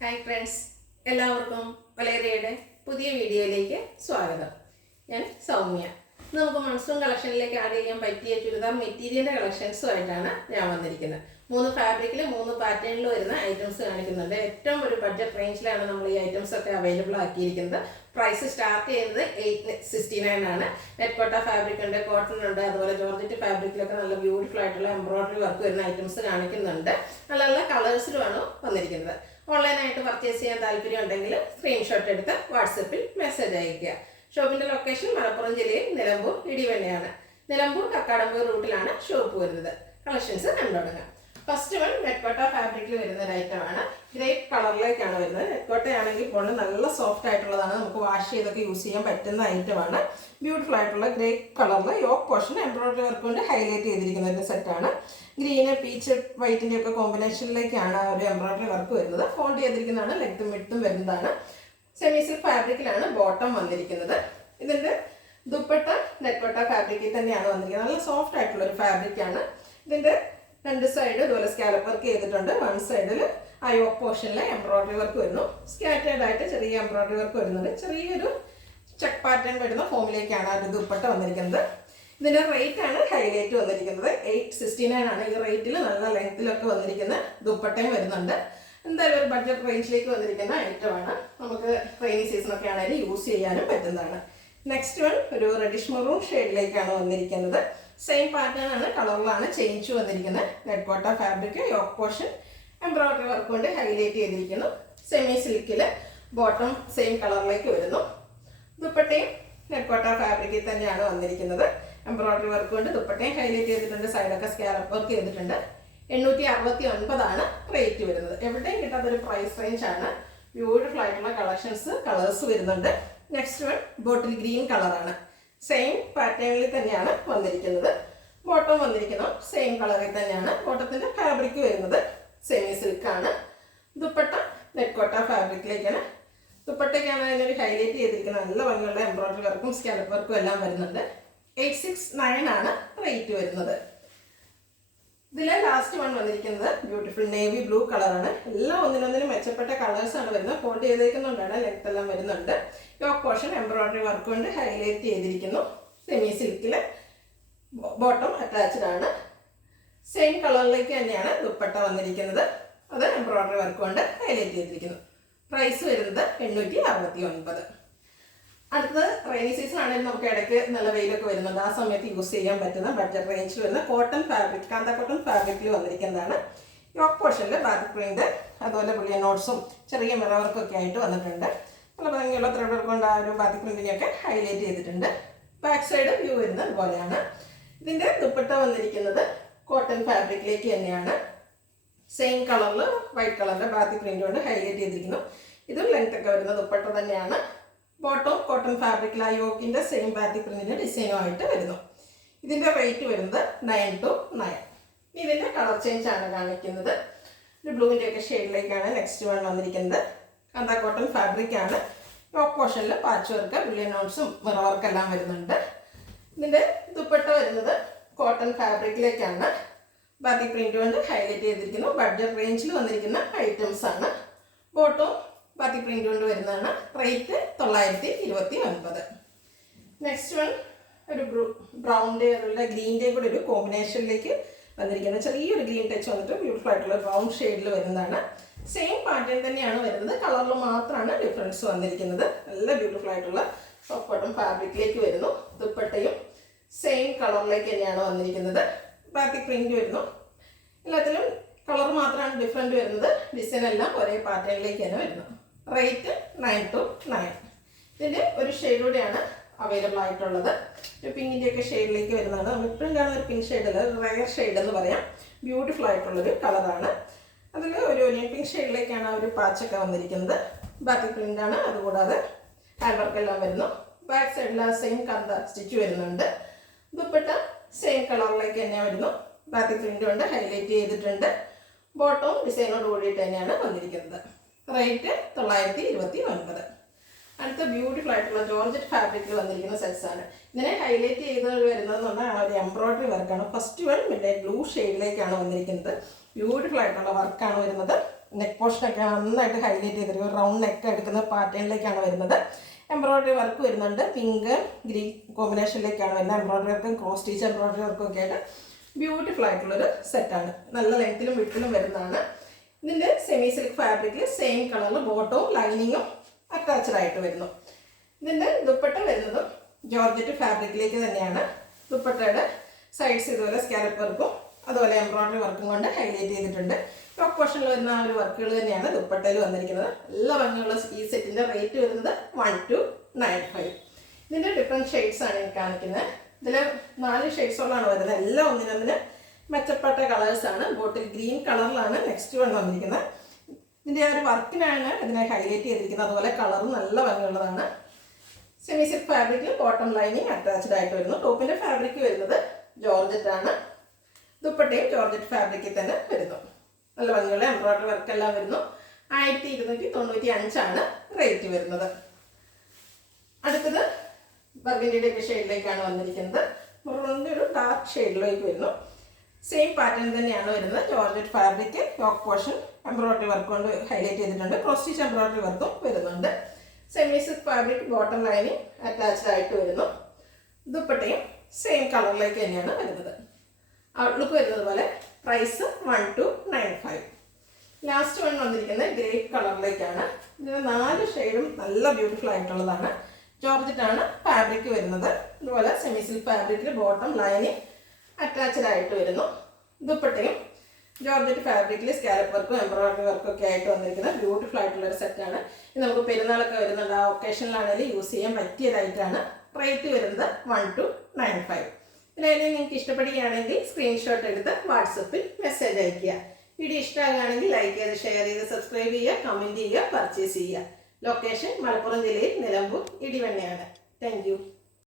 Hi friends, എല്ലാവർക്കും വലേറിയയുടെ പുതിയ വീഡിയോയിലേക്ക് സ്വാഗതം. ഞാൻ സൗമ്യ. നമുക്ക് മൺസൂൺ കളക്ഷനിലേക്ക് ആഡ് ചെയ്യാൻ പറ്റിയ ചുരിദാർ മെറ്റീരിയലിൻ്റെ കളക്ഷൻസുമായിട്ടാണ് ഞാൻ വന്നിരിക്കുന്നത്. 3 ഫാബ്രിക്കിൽ 3 പാറ്റേണിൽ വരുന്ന ഐറ്റംസ് കാണിക്കുന്നുണ്ട്. ഏറ്റവും ഒരു ബഡ്ജറ്റ് റേഞ്ചിലാണ് നമ്മൾ ഈ ഐറ്റംസ് ഒക്കെ അവൈലബിൾ ആക്കിയിരിക്കുന്നത്. പ്രൈസ് സ്റ്റാർട്ട് ചെയ്യുന്നത് 869 ആണ്. നെറ്റ്കോട്ട ഫാബ്രിക് ഉണ്ട്, കോട്ടൺ ഉണ്ട്, അതുപോലെ ജോർജറ്റ് ഫാബ്രിക്കിലൊക്കെ നല്ല ബ്യൂട്ടിഫുൾ ആയിട്ടുള്ള എംബ്രോയിഡറി വർക്ക് വരുന്ന ഐറ്റംസ് കാണിക്കുന്നുണ്ട്. നല്ല നല്ല കളേഴ്സിലുമാണ് വന്നിരിക്കുന്നത്. ഓൺലൈനായിട്ട് പർച്ചേസ് ചെയ്യാൻ താല്പര്യം ഉണ്ടെങ്കിൽ സ്ക്രീൻഷോട്ട് എടുത്ത് വാട്സപ്പിൽ മെസ്സേജ് അയയ്ക്കുക. ഷോപ്പിൻ്റെ ലൊക്കേഷൻ മലപ്പുറം ജില്ലയിൽ നിലമ്പൂർ ഇടിവണ്ണയാണ്. നിലമ്പൂർ കക്കാടമ്പൂർ റൂട്ടിലാണ് ഷോപ്പ് വരുന്നത്. കളക്ഷൻസ് കണ്ടുതുടങ്ങാം. ഫസ്റ്റ് വൺ നെറ്റ്കോട്ട ഫാബ്രിക്കിൽ വരുന്ന ഒരു ഐറ്റമാണ്. ഗ്രേപ്പ് കളറിലേക്കാണ് വരുന്നത്. നെറ്റ്കോട്ടയാണെങ്കിൽ ഇപ്പോൾ നല്ല സോഫ്റ്റ് ആയിട്ടുള്ളതാണ്. നമുക്ക് വാഷ് ചെയ്തൊക്കെ യൂസ് ചെയ്യാൻ പറ്റുന്ന ഐറ്റമാണ്. ബ്യൂട്ടിഫുൾ ആയിട്ടുള്ള ഗ്രേപ്പ് കളറിൽ യോക്ക് പോർഷൻ എംബ്രോയിഡറി വർക്ക് കൊണ്ട് ഹൈലൈറ്റ് ചെയ്തിരിക്കുന്ന ഒരു സെറ്റാണ്. ഗ്രീന് പീച്ച് വൈറ്റിൻ്റെ ഒക്കെ കോമ്പിനേഷനിലേക്കാണ് ഒരു എംബ്രോയിഡറി വർക്ക് വരുന്നത്. ഫോൾഡ് ചെയ്തിരിക്കുന്നതാണ്. ലെങ്ത്തും വിഡ്ത്തും വരുന്നതാണ്. സെമി സിൽക്ക് ഫാബ്രിക്കിലാണ് ബോട്ടം വന്നിരിക്കുന്നത്. ഇതിൻ്റെ ദുപ്പട്ട നെറ്റ്കോട്ട ഫാബ്രിക്കിൽ തന്നെയാണ് വന്നിരിക്കുന്നത്. നല്ല സോഫ്റ്റ് ആയിട്ടുള്ള ഒരു ഫാബ്രിക്കാണ്. ഇതിൻ്റെ 2 സൈഡ് ഇതുപോലെ സ്കാലപ്പ് വർക്ക് ചെയ്തിട്ടുണ്ട്. 1 സൈഡിൽ ആ യോക്ക് പോർഷനിൽ എംബ്രോയിഡറി വർക്ക് വരുന്നു. സ്കാറ്റേർഡ് ആയിട്ട് ചെറിയ എംബ്രോയിഡറി വർക്ക് വരുന്നുണ്ട്. ചെറിയൊരു ചെക്ക് പാറ്റേൺ വരുന്ന ഫോമിലേക്കാണ് ആ ഒരു ദുപ്പട്ട വന്നിരിക്കുന്നത്. ഇതിൻ്റെ റേറ്റ് ആണ് ഹൈലൈറ്റ് വന്നിരിക്കുന്നത്. 869 ആണ്. ഈ റേറ്റിൽ നല്ല ലെങ്ത്തിലൊക്കെ വന്നിരിക്കുന്ന ദുപ്പട്ടയും വരുന്നുണ്ട്. എന്തായാലും ഒരു ബഡ്ജറ്റ് റേഞ്ചിലേക്ക് വന്നിരിക്കുന്ന ഐറ്റമാണ്. നമുക്ക് റെയിനി സീസണൊക്കെ ആണെങ്കിലും യൂസ് ചെയ്യാനും പറ്റുന്നതാണ്. നെക്സ്റ്റ് വൺ ഒരു റെഡിഷ് മെറൂൺ ഷെയ്ഡിലേക്കാണ് വന്നിരിക്കുന്നത്. സെയിം പാറ്റേൺ ആണ്, കളറിലാണ് ചേഞ്ച് വന്നിരിക്കുന്നത്. നെറ്റ്കോട്ട fabric yoke portion embroidery work കൊണ്ട് ഹൈലൈറ്റ് ചെയ്തിരിക്കുന്നു. സെമി സിൽക്കിൽ ബോട്ടം സെയിം കളറിലേക്ക് വരുന്നു. ദുപ്പട്ടയും നെറ്റ്കോട്ട ഫാബ്രിക്കിൽ തന്നെയാണ് വന്നിരിക്കുന്നത്. എംബ്രോയിഡറി വർക്ക് കൊണ്ട് ദുപ്പട്ടയും ഹൈലൈറ്റ് ചെയ്തിട്ടുണ്ട്. സൈഡൊക്കെ സ്കാലപ്പ് വർക്ക് ചെയ്തിട്ടുണ്ട്. 869 ആണ് റേറ്റ് വരുന്നത്. എവിടെയും കിട്ടാത്തൊരു പ്രൈസ് റേഞ്ച് ആണ്. ബ്യൂട്ടിഫുൾ ആയിട്ടുള്ള കളേഴ്സ് വരുന്നുണ്ട്. നെക്സ്റ്റ് വൺ ബോട്ടിൽ ഗ്രീൻ കളറാണ്. സെയിം പാറ്റേണിൽ തന്നെയാണ് വന്നിരിക്കുന്നത്. ബോട്ടം വന്നിരിക്കുന്നത് സെയിം കളറിൽ തന്നെയാണ്. ബോട്ടത്തിൻ്റെ ഫാബ്രിക് വരുന്നത് സെമി സിൽക്കാണ്. ദുപ്പട്ട നെറ്റ്കോട്ട ഫാബ്രിക്കിലേക്കാണ്. ദുപ്പട്ടയ്ക്കാണ് അതിനൊരു ഹൈലൈറ്റ് ചെയ്തിരിക്കുന്നത്. നല്ല ഭംഗിയുള്ള എംബ്രോയിഡറി വർക്കും സ്കാലപ്പ് വർക്കും എല്ലാം വരുന്നുണ്ട്. 869 ആണ് റേറ്റ് വരുന്നത്. ഇതിലെ ലാസ്റ്റ് വൺ വന്നിരിക്കുന്നത് ബ്യൂട്ടിഫുൾ നേവി ബ്ലൂ കളറാണ്. എല്ലാം ഒന്നിനൊന്നിനും മെച്ചപ്പെട്ട കളേഴ്സാണ് വരുന്നത്. ഫോൾഡ് ചെയ്തേക്കുന്നുണ്ടാണ്. ലെങ്ത് എല്ലാം വരുന്നുണ്ട്. യോക്ക് പോർഷൻ എംബ്രോയിഡറി വർക്ക് കൊണ്ട് ഹൈലൈറ്റ് ചെയ്തിരിക്കുന്നു. സെമി സിൽക്കിൽ ബോട്ടം അറ്റാച്ച്ഡ് ആണ്. സെയിം കളറിലേക്ക് തന്നെയാണ് ദുപ്പട്ട വന്നിരിക്കുന്നത്. അത് എംബ്രോയിഡറി വർക്ക് കൊണ്ട് ഹൈലൈറ്റ് ചെയ്തിരിക്കുന്നു. പ്രൈസ് വരുന്നത് 869. അടുത്തത് റെയിനി സീസൺ ആണെങ്കിൽ നമുക്ക് ഇടയ്ക്ക് നല്ല വെയിലൊക്കെ വരുന്നുണ്ട്. ആ സമയത്ത് യൂസ് ചെയ്യാൻ പറ്റുന്ന ബഡ്ജറ്റ് റേഞ്ചിൽ വരുന്ന കോട്ടൺ ഫാബ്രിക്, കാന്ത കോട്ടൺ ഫാബ്രിക്കിൽ വന്നിരിക്കുന്നതാണ്. യോക്ക് പോർഷനിൽ ബാക്ക് പ്രിന്റ്, അതുപോലെ ബുള്ളിയൻ നോട്ട്സും ചെറിയ മിറർ വർക്കൊക്കെ ആയിട്ട് വന്നിട്ടുണ്ട്. നല്ല ഭംഗിയുള്ള ത്രെഡ് വർക്ക് കൊണ്ട് ആ ഒരു ബാക്ക് പ്രിന്റിനെയൊക്കെ ഹൈലൈറ്റ് ചെയ്തിട്ടുണ്ട്. ബാക്ക് സൈഡ് വ്യൂ വരുന്നത് ഇതുപോലെയാണ്. ഇതിൻ്റെ ദുപ്പട്ട വന്നിരിക്കുന്നത് കോട്ടൺ ഫാബ്രിക്കിലേക്ക് തന്നെയാണ്. സെയിം കളറിൽ വൈറ്റ് കളറിൻ്റെ ബാക്ക് പ്രിന്റ് കൊണ്ട് ഹൈലൈറ്റ് ചെയ്തിരിക്കുന്നു. ഇതും ലെങ്ത് ഒക്കെ വരുന്ന ദുപ്പട്ട തന്നെയാണ്. ബോട്ടം കോട്ടൺ ഫാബ്രിക്കിൽ ആ യോക്കിൻ്റെ സെയിം ബാറ്റിക് പ്രിന്റിൻ്റെ ഡിസൈനുമായിട്ട് വരുന്നു. ഇതിൻ്റെ റേറ്റ് വരുന്നത് 929. ഇതിൻ്റെ കളർ ചേഞ്ച് ആണ് കാണിക്കുന്നത്. ഒരു ബ്ലൂവിൻ്റെ ഒക്കെ ഷെയ്ഡിലേക്കാണ് നെക്സ്റ്റ് വൺ വന്നിരിക്കുന്നത്. കാന്ത കോട്ടൺ ഫാബ്രിക് ആണ്. യോക്ക് പോർഷനിൽ പാച്ച് വർക്ക്, ബുള്ളിയൻ നോട്ട്സും മിറർ വർക്കെല്ലാം വരുന്നുണ്ട്. ഇതിൻ്റെ ദുപ്പട്ട വരുന്നത് കോട്ടൺ ഫാബ്രിക്കിലേക്കാണ്. ബാറ്റിക് പ്രിന്റ് കൊണ്ട് ഹൈലൈറ്റ് ചെയ്തിരിക്കുന്നു. ബഡ്ജറ്റ് റേഞ്ചിൽ വന്നിരിക്കുന്ന ഐറ്റംസ് ആണ്. ബോട്ടം ബാക്കി പ്രിന്റ് കൊണ്ട് വരുന്നതാണ്. റേറ്റ് 929. നെക്സ്റ്റ് വൺ ഒരു ബ്രൗണിൻ്റെ അതുപോലെ ഗ്രീൻ്റെ കൂടെ ഒരു കോമ്പിനേഷനിലേക്ക് വന്നിരിക്കുന്നത്. ചെറിയൊരു ഗ്രീൻ ടച്ച് വന്നിട്ട് ബ്യൂട്ടിഫുൾ ആയിട്ടുള്ള ബ്രൗൺ ഷെയ്ഡിൽ വരുന്നതാണ്. സെയിം പാറ്റേൺ തന്നെയാണ് വരുന്നത്. കളറിൽ മാത്രമാണ് ഡിഫറൻസ് വന്നിരിക്കുന്നത്. നല്ല ബ്യൂട്ടിഫുൾ ആയിട്ടുള്ള സോഫ്റ്റ് കോട്ടൺ ഫാബ്രിക്കിലേക്ക് വരുന്നു. ദുപ്പട്ടയും സെയിം കളറിലേക്ക് തന്നെയാണ് വന്നിരിക്കുന്നത്. ബാക്കി പ്രിന്റ് വരുന്നു. എല്ലാത്തിലും കളർ മാത്രമാണ് ഡിഫറെൻറ്റ് വരുന്നത്. ഡിസൈൻ എല്ലാം ഒരേ പാറ്റേണിലേക്ക് തന്നെ വരുന്നു. റേറ്റ് 929. ഇതിൻ്റെ ഒരു ഷെയ്ഡ് കൂടെയാണ് അവൈലബിൾ ആയിട്ടുള്ളത്. ഒരു പിങ്കിൻ്റെ ഒക്കെ ഷെയ്ഡിലേക്ക് വരുന്നതാണ്. നമ്മൾ ഇപ്പോഴും കാണുന്ന ഒരു പിങ്ക് ഷെയ്ഡല്ല, റയർ ഷെയ്ഡ് എന്ന് പറയാം. ബ്യൂട്ടിഫുൾ ആയിട്ടുള്ളൊരു കളറാണ്. അതിൽ ഒരു ഒനിയൻ പിങ്ക് ഷെയ്ഡിലേക്കാണ് ആ ഒരു പാച്ചൊക്കെ വന്നിരിക്കുന്നത്. ബാക്കി പ്രിൻ്റാണ്. അതുകൂടാതെ ഹാൻഡ് വർക്ക് എല്ലാം വരുന്നു. ബാക്ക് സൈഡിൽ ആ സെയിം കന്ത സ്റ്റിച്ച് വരുന്നുണ്ട്. ദുപ്പട്ട സെയിം കളറിലേക്ക് തന്നെ വരുന്നു. ബാക്കി പ്രിൻ്റ് കൊണ്ട് ഹൈലൈറ്റ് ചെയ്തിട്ടുണ്ട്. ബോട്ടവും ഡിസൈനോട് കൂടിയിട്ട് തന്നെയാണ് വന്നിരിക്കുന്നത്. റേറ്റ് 929. അടുത്ത ബ്യൂട്ടിഫുൾ ആയിട്ടുള്ള ജോർജറ്റ് ഫാബ്രിക്കിൽ വന്നിരിക്കുന്ന സെറ്റ്സ് ആണ്. ഇതിനെ ഹൈലൈറ്റ് ചെയ്ത് വരുന്നതെന്ന് പറഞ്ഞാൽ ഒരു എംബ്രോയിഡറി വർക്കാണ്. ഫസ്റ്റ് വൺ മിഡ് ബ്ലൂ ഷെയ്ഡിലേക്കാണ് വന്നിരിക്കുന്നത്. ബ്യൂട്ടിഫുൾ ആയിട്ടുള്ള വർക്കാണ് വരുന്നത്. നെക്ക് പോർഷനൊക്കെ നന്നായിട്ട് ഹൈലൈറ്റ് ചെയ്തിരിക്കും. റൗണ്ട് നെക്ക് എടുക്കുന്ന പാറ്റേണിലേക്കാണ് വരുന്നത്. എംബ്രോയ്ഡറി വർക്ക് വരുന്നുണ്ട്. പിങ്ക് ഗ്രീൻ കോമ്പിനേഷനിലേക്കാണ് വരുന്നത്. എംബ്രോയ്ഡറി വർക്കും ക്രോസ് സ്റ്റിച്ച് എംബ്രോയ്ഡറി വർക്കും ഒക്കെ ആയിട്ട് ബ്യൂട്ടിഫുൾ ആയിട്ടുള്ളൊരു സെറ്റാണ്. നല്ല ലെങ്ത്തിലും വിട്ടിലും വരുന്നതാണ്. ഇതിൻ്റെ സെമി സിൽക്ക് ഫാബ്രിക്കിൽ സെയിം കളറിൽ ബോട്ടവും ലൈനിങ്ങും അറ്റാച്ച്ഡ് ആയിട്ട് വരുന്നു. ഇതിൻ്റെ ദുപ്പട്ട വരുന്നതും ജോർജറ്റ് ഫാബ്രിക്കിലേക്ക് തന്നെയാണ്. ദുപ്പട്ടയുടെ സൈഡ്സ് ഇതുപോലെ സ്കാലപ്പ് വർക്കും അതുപോലെ എംബ്രോയ്ഡറി വർക്കും കൊണ്ട് ഹൈലൈറ്റ് ചെയ്തിട്ടുണ്ട്. ടോപ്പ് പോർഷനിൽ വരുന്ന ആ ഒരു വർക്കുകൾ തന്നെയാണ് ദുപ്പട്ടയിൽ വന്നിരിക്കുന്നത്. നല്ല ഭംഗിയുള്ള ഈ സെറ്റിൻ്റെ റേറ്റ് വരുന്നത് 1295. ഇതിൻ്റെ ഡിഫറെൻറ്റ് ഷെയ്ഡ്സ് ആണ് എനിക്ക് കാണിക്കുന്നത്. ഇതിൽ 4 ഷെയ്ഡ്സോളാണ് വരുന്നത്. എല്ലാം ഒന്നിനൊന്നിന് മെച്ചപ്പെട്ട കളേഴ്സാണ്. ബോട്ടിൽ ഗ്രീൻ കളറിലാണ് നെക്സ്റ്റ് വൺ വന്നിരിക്കുന്നത്. ഇതിൻ്റെ ആ ഒരു വർക്കിനാണ് ഇതിനെ ഹൈലൈറ്റ് ചെയ്തിരിക്കുന്നത്. അതുപോലെ കളറും നല്ല ഭംഗിയുള്ളതാണ്. സെമി സിൽക്ക് ഫാബ്രിക്കിൽ ബോട്ടം ലൈനിങ് അറ്റാച്ച്ഡ് ആയിട്ട് വരുന്നു. ടോപ്പിൻ്റെ ഫാബ്രിക് വരുന്നത് ജോർജറ്റ് ആണ്. ദുപ്പട്ടയും ജോർജറ്റ് ഫാബ്രിക്കിൽ തന്നെ വരുന്നു. നല്ല ഭംഗിയുള്ള എംബ്രോയ്ഡറി വർക്കെല്ലാം വരുന്നു. 1295 റേറ്റ് വരുന്നത്. അടുത്തത് ബർഗൻഡിയുടെ ഒക്കെ ഷെയ്ഡിലേക്കാണ് വന്നിരിക്കുന്നത്. മെറൂണിൻ്റെ ഒരു ഡാർക്ക് ഷെയ്ഡിലേക്ക് വരുന്നു. സെയിം പാറ്റേൺ തന്നെയാണ് വരുന്നത്. Georgette fabric yoke portion embroidery work കൊണ്ട് ഹൈലൈറ്റ് ചെയ്തിട്ടുണ്ട്. ക്രോസ് സ്റ്റിച്ച് എംബ്രോയ്ഡറി വർക്കും വരുന്നുണ്ട്. Semi silk fabric bottom lining attached ആയിട്ട് വരുന്നു. ദുപ്പട്ടയും സെയിം കളറിലേക്ക് തന്നെയാണ് വരുന്നത്. ഔട്ട്ലുക്ക് വരുന്നത് പോലെ. പ്രൈസ് 1295. ലാസ്റ്റ് വൺ വന്നിരിക്കുന്നത് ഗ്രേപ്പ് കളറിലേക്കാണ്. ഇതിന് 4 ഷെയ്ഡും നല്ല ബ്യൂട്ടിഫുൾ ആയിട്ടുള്ളതാണ്. ജോർജറ്റ് ആണ് ഫാബ്രിക് വരുന്നത്. അതുപോലെ സെമി സിൽക്ക് ഫാബ്രിക്കിൽ ബോട്ടം ലൈനിങ് അറ്റാച്ച്ഡ് ആയിട്ട് വരുന്നു. ദുപ്പട്ടയും ജോർജറ്റ് ഫാബ്രിക്കിൽ സ്കാലപ്പ് വർക്കും എംബ്രോയ്ഡറി വർക്കും ഒക്കെ ആയിട്ട് വന്നിരിക്കുന്ന ബ്യൂട്ടിഫുൾ ആയിട്ടുള്ളൊരു സെറ്റാണ്. ഇത് നമുക്ക് പെരുന്നാളൊക്കെ വരുന്നുണ്ട്. ആ ഒക്കേഷനിലാണെങ്കിലും യൂസ് ചെയ്യാൻ പറ്റിയതായിട്ടാണ്. റേറ്റ് വരുന്നത് 1295. ഇതിലേതെങ്കിലും നിങ്ങൾക്ക് ഇഷ്ടപ്പെടുകയാണെങ്കിൽ സ്ക്രീൻഷോട്ട് എടുത്ത് വാട്സപ്പിൽ മെസ്സേജ് അയയ്ക്കുക. വീഡിയോ ഇഷ്ടമാകുകയാണെങ്കിൽ ലൈക്ക് ചെയ്ത് ഷെയർ ചെയ്ത് സബ്സ്ക്രൈബ് ചെയ്യുക, കമൻറ്റ് ചെയ്യുക, പർച്ചേസ് ചെയ്യുക. ലൊക്കേഷൻ മലപ്പുറം ജില്ലയിൽ നിലമ്പൂർ ഇടിവണ്ണയാണ്. Thank you.